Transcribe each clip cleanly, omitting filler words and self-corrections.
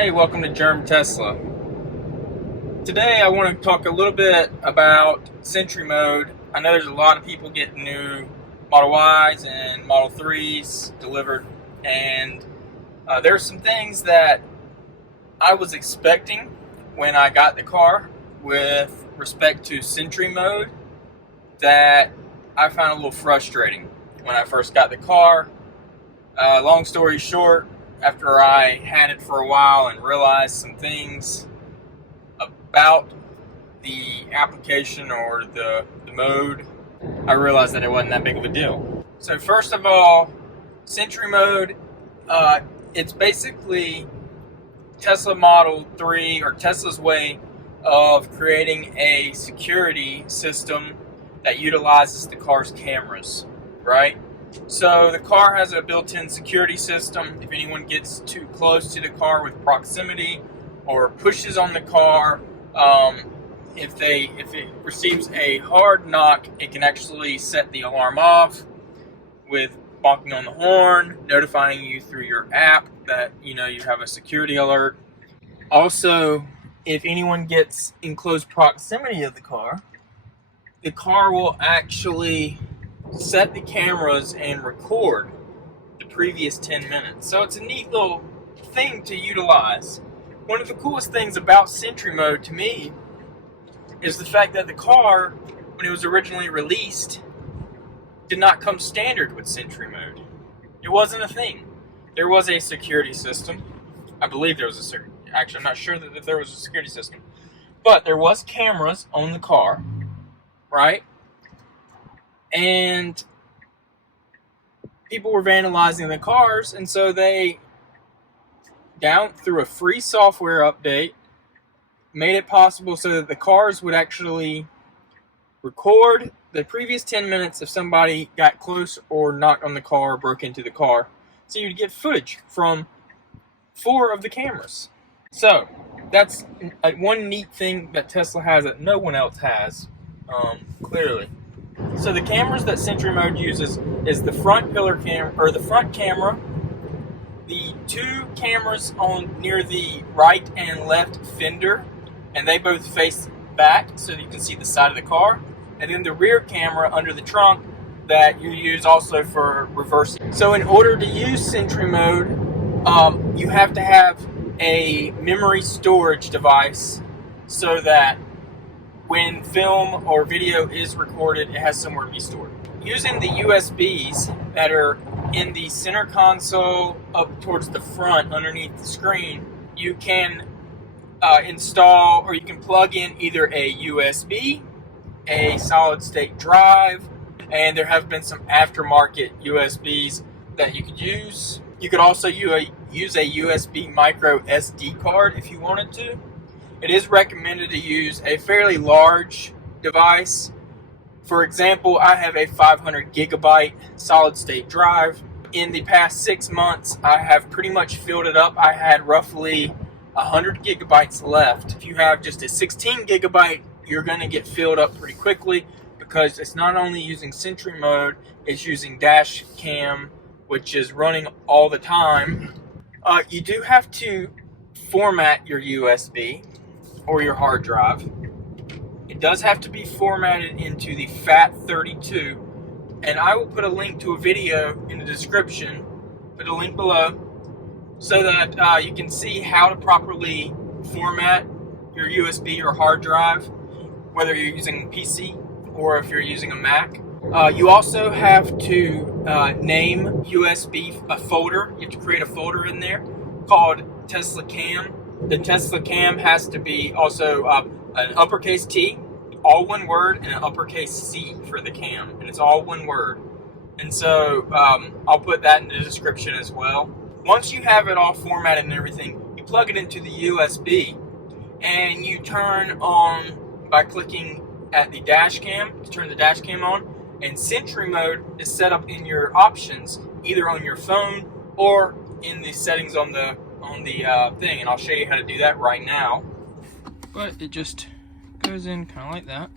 Hey, welcome to Germ Tesla. Today I want to talk a little bit about Sentry Mode. I know there's a lot of people getting new Model Ys and Model 3s delivered, and there are some things that I was expecting when I got the car with respect to Sentry Mode that I found a little frustrating when I first got the car. Long story short, after I had it for a while and realized some things about the application or the mode, I realized that it wasn't that big of a deal. So first of all, Sentry Mode, it's basically Tesla Model 3 or Tesla's way of creating a security system that utilizes the car's cameras, right? So the car has a built-in security system. If anyone gets too close to the car with proximity or pushes on the car, if it receives a hard knock, it can actually set the alarm off with honking on the horn, notifying you through your app that you have a security alert. Also, if anyone gets in close proximity of the car will actually set the cameras and record the previous 10 minutes. So it's a neat little thing to utilize. One of the coolest things about Sentry Mode to me is the fact that the car, when it was originally released, did not come standard with Sentry Mode. It wasn't a thing. There was a security system. I believe there was a security. Actually, I'm not sure that there was a security system. But there was cameras on the car, right? And people were vandalizing the cars, and so they, through a free software update, made it possible so that the cars would actually record the previous 10 minutes if somebody got close or knocked on the car or broke into the car. So you'd get footage from 4 of the cameras. So that's one neat thing that Tesla has that no one else has, clearly. So the cameras that Sentry Mode uses is the front pillar cam, or the front camera, the 2 cameras on near the right and left fender, and they both face back so that you can see the side of the car, and then the rear camera under the trunk that you use also for reversing. So in order to use Sentry Mode, you have to have a memory storage device so that when film or video is recorded, it has somewhere to be stored. Using the USBs that are in the center console up towards the front underneath the screen, you can install, or you can plug in either a USB, a solid state drive, and there have been some aftermarket USBs that you could use. You could also use a USB micro SD card if you wanted to. It is recommended to use a fairly large device. For example, I have a 500 gigabyte solid state drive. In the past 6 months, I have pretty much filled it up. I had roughly 100 gigabytes left. If you have just a 16 gigabyte, you're going to get filled up pretty quickly because it's not only using Sentry Mode, it's using TeslaCam, which is running all the time. You do have to format your USB or your hard drive. It does have to be formatted into the FAT32, and I will put a link to a video in the description, put a link below, so that you can see how to properly format your USB or hard drive, whether you're using a PC or if you're using a Mac. You also have to name USB a folder. You have to create a folder in there called TeslaCam. The TeslaCam has to be also an uppercase T, all one word, and an uppercase C for the cam, and it's all one word. And so I'll put that in the description as well. Once you have it all formatted and everything, you plug it into the USB, and you turn on by clicking at the dash cam to turn the dash cam on. And Sentry Mode is set up in your options, either on your phone or in the settings on the thing, and I'll show you how to do that right now. But it just goes in kind of like that.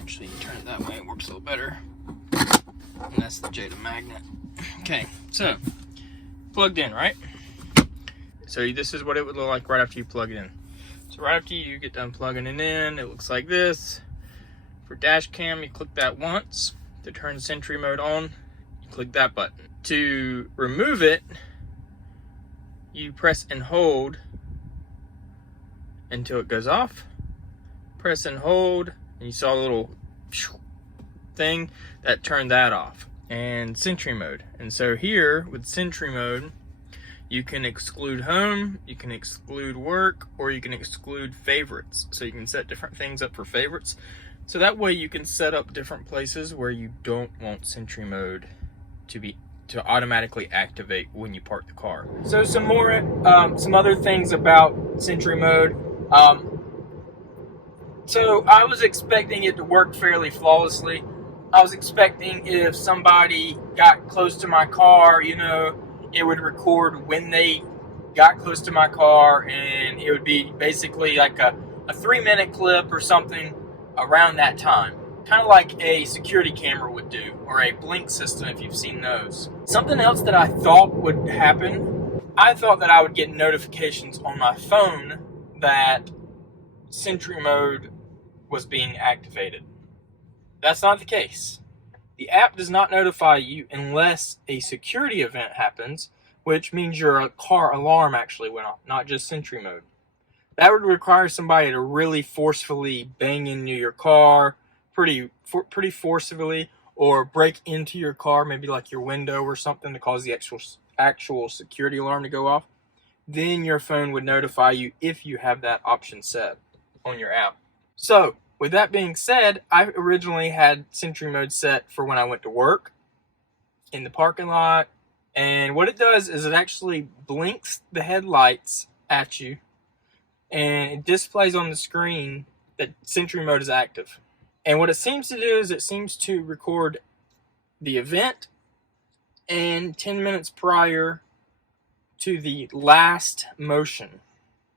Actually, you turn it that way, it works a little better. And that's the Jada magnet. Okay, so plugged in, right? So this is what it would look like right after you plug it in. So right after you get done plugging it in, it looks like this. For dash cam, you click that once. To turn Sentry Mode on, you click that button. To remove it, you press and hold until it goes off. Press and hold, and you saw a little thing that turned that off. And Sentry Mode. And so here with Sentry Mode, you can exclude home, you can exclude work, or you can exclude favorites. So you can set different things up for favorites. So that way you can set up different places where you don't want Sentry Mode to automatically activate when you park the car. So some other things about Sentry Mode. So I was expecting it to work fairly flawlessly. I was expecting if somebody got close to my car, you know, it would record when they got close to my car, and it would be basically like a 3-minute clip or something around that time. Kind of like a security camera would do, or a blink system if you've seen those. Something else that I thought would happen, I thought that I would get notifications on my phone that Sentry Mode was being activated. That's not the case. The app does not notify you unless a security event happens, which means your car alarm actually went off, not just Sentry Mode. That would require somebody to really forcefully bang into your car, pretty forcefully, or break into your car, maybe like your window or something, to cause the actual security alarm to go off. Then your phone would notify you if you have that option set on your app. So, with that being said, I originally had Sentry Mode set for when I went to work, in the parking lot, and what it does is it actually blinks the headlights at you, and it displays on the screen that Sentry Mode is active. And what it seems to do is it seems to record the event and 10 minutes prior to the last motion,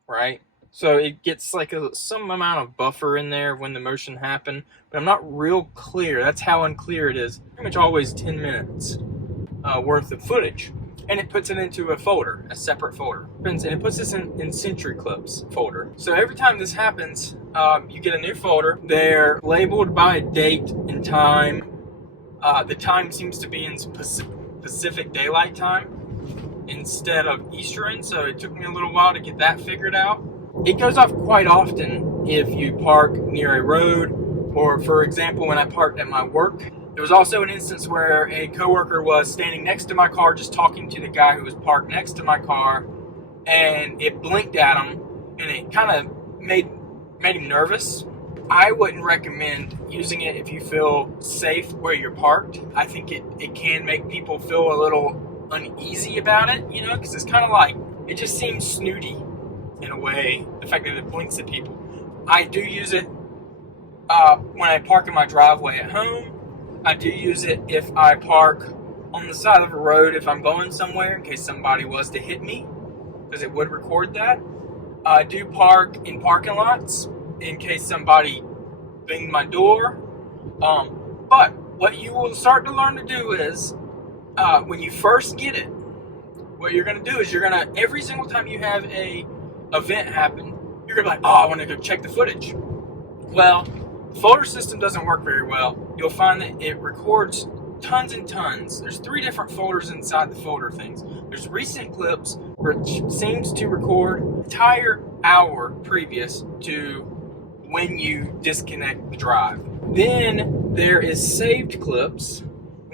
right? So it gets like some amount of buffer in there when the motion happened, but I'm not real clear. That's how unclear it is. Pretty much always 10 minutes worth of footage. And it puts it into a folder, a separate folder. And it puts this in Sentry Clips folder. So every time this happens, you get a new folder. They're labeled by date and time. The time seems to be in Pacific Daylight Time instead of Eastern, so it took me a little while to get that figured out. It goes off quite often if you park near a road, or for example, when I parked at my work. There was also an instance where a coworker was standing next to my car just talking to the guy who was parked next to my car, and it blinked at him, and it kind of made him nervous. I wouldn't recommend using it if you feel safe where you're parked. I think it can make people feel a little uneasy about it, you know, because it's kind of like, it just seems snooty in a way, the fact that it blinks at people. I do use it when I park in my driveway at home. I do use it if I park on the side of a road if I'm going somewhere in case somebody was to hit me, because it would record that. I do park in parking lots in case somebody banged my door. But what you will start to learn to do is, when you first get it, what you're going to do is every single time you have a event happen, you're going to be like, oh, I want to go check the footage. Well, the folder system doesn't work very well. You'll find that it records tons and tons. There's 3 different folders inside the folder things. There's recent clips, which seems to record the entire hour previous to when you disconnect the drive. Then there is saved clips.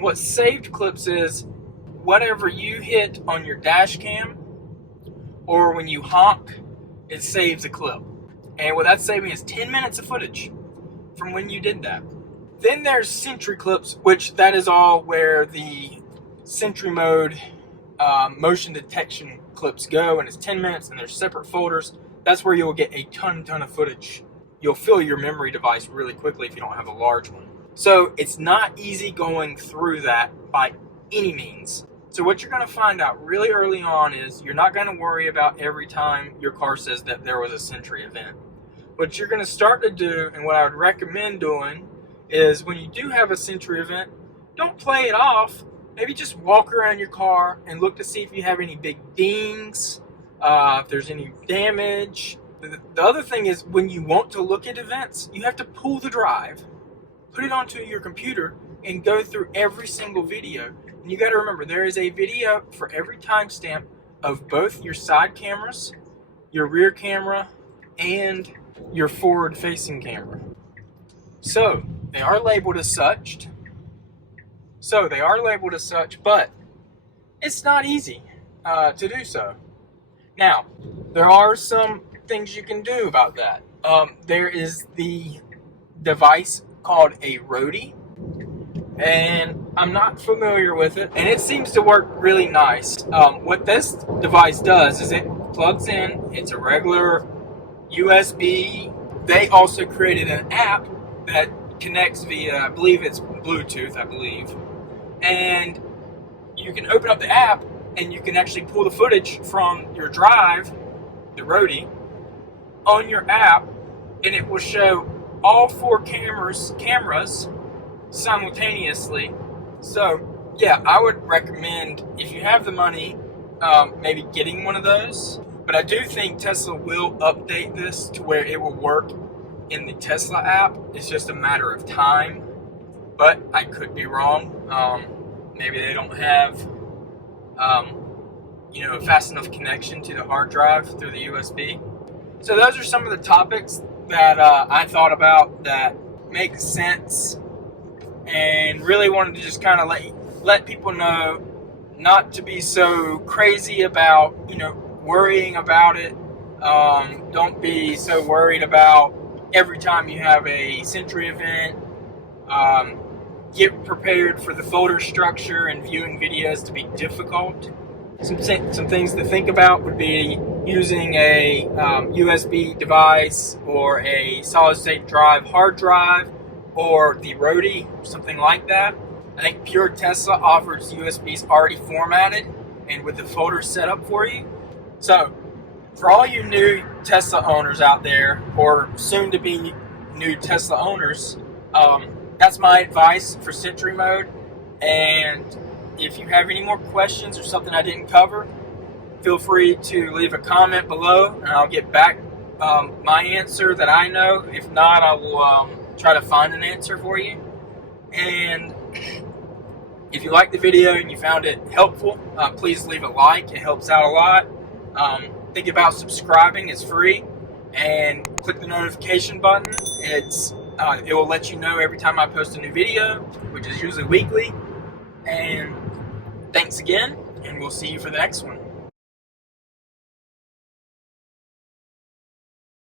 What saved clips is whatever you hit on your dash cam or when you honk, it saves a clip. And what that's saving is 10 minutes of footage from when you did that. Then there's Sentry Clips, which that is all where the Sentry Mode motion detection clips go, and it's 10 minutes, and there's separate folders. That's where you'll get a ton of footage. You'll fill your memory device really quickly if you don't have a large one. So it's not easy going through that by any means. So what you're going to find out really early on is you're not going to worry about every time your car says that there was a Sentry event. What you're going to start to do, and what I would recommend doing, is when you do have a Sentry event, don't play it off. Maybe just walk around your car and look to see if you have any big dings, if there's any damage. The other thing is, when you want to look at events, you have to pull the drive, put it onto your computer, and go through every single video. And you got to remember, there is a video for every timestamp of both your side cameras, your rear camera, and your forward-facing camera. So they are labeled as such. But it's not easy to do so. Now, there are some things you can do about that. There is the device called a roadie, and I'm not familiar with it, and it seems to work really nice. What this device does is it plugs in. It's a regular USB. They also created an app that connects via, I believe it's Bluetooth, and you can open up the app and you can actually pull the footage from your drive, the roadie, on your app, and it will show all 4 cameras simultaneously. So yeah, I would recommend, if you have the money, maybe getting one of those. But I do think Tesla will update this to where it will work in the Tesla app. It's just a matter of time, but I could be wrong. Maybe they don't have a fast enough connection to the hard drive through the USB. So those are some of the topics that I thought about that make sense, and really wanted to just kind of let people know not to be so crazy about worrying about it. Don't be so worried about every time you have a Sentry event. Get prepared for the folder structure and viewing videos to be difficult. Some things to think about would be using a USB device or a solid-state drive hard drive or the roadie, something like that. I think pure Tesla offers USBs already formatted and with the folder set up for you. So for all you new Tesla owners out there, or soon to be new Tesla owners, that's my advice for Sentry Mode. And if you have any more questions or something I didn't cover, feel free to leave a comment below and I'll get back my answer that I know. If not, I will try to find an answer for you. And if you liked the video and you found it helpful, please leave a like. It helps out a lot. Think about subscribing. It's free. And click the notification button. It will let you know every time I post a new video, which is usually weekly. And thanks again, and we'll see you for the next one.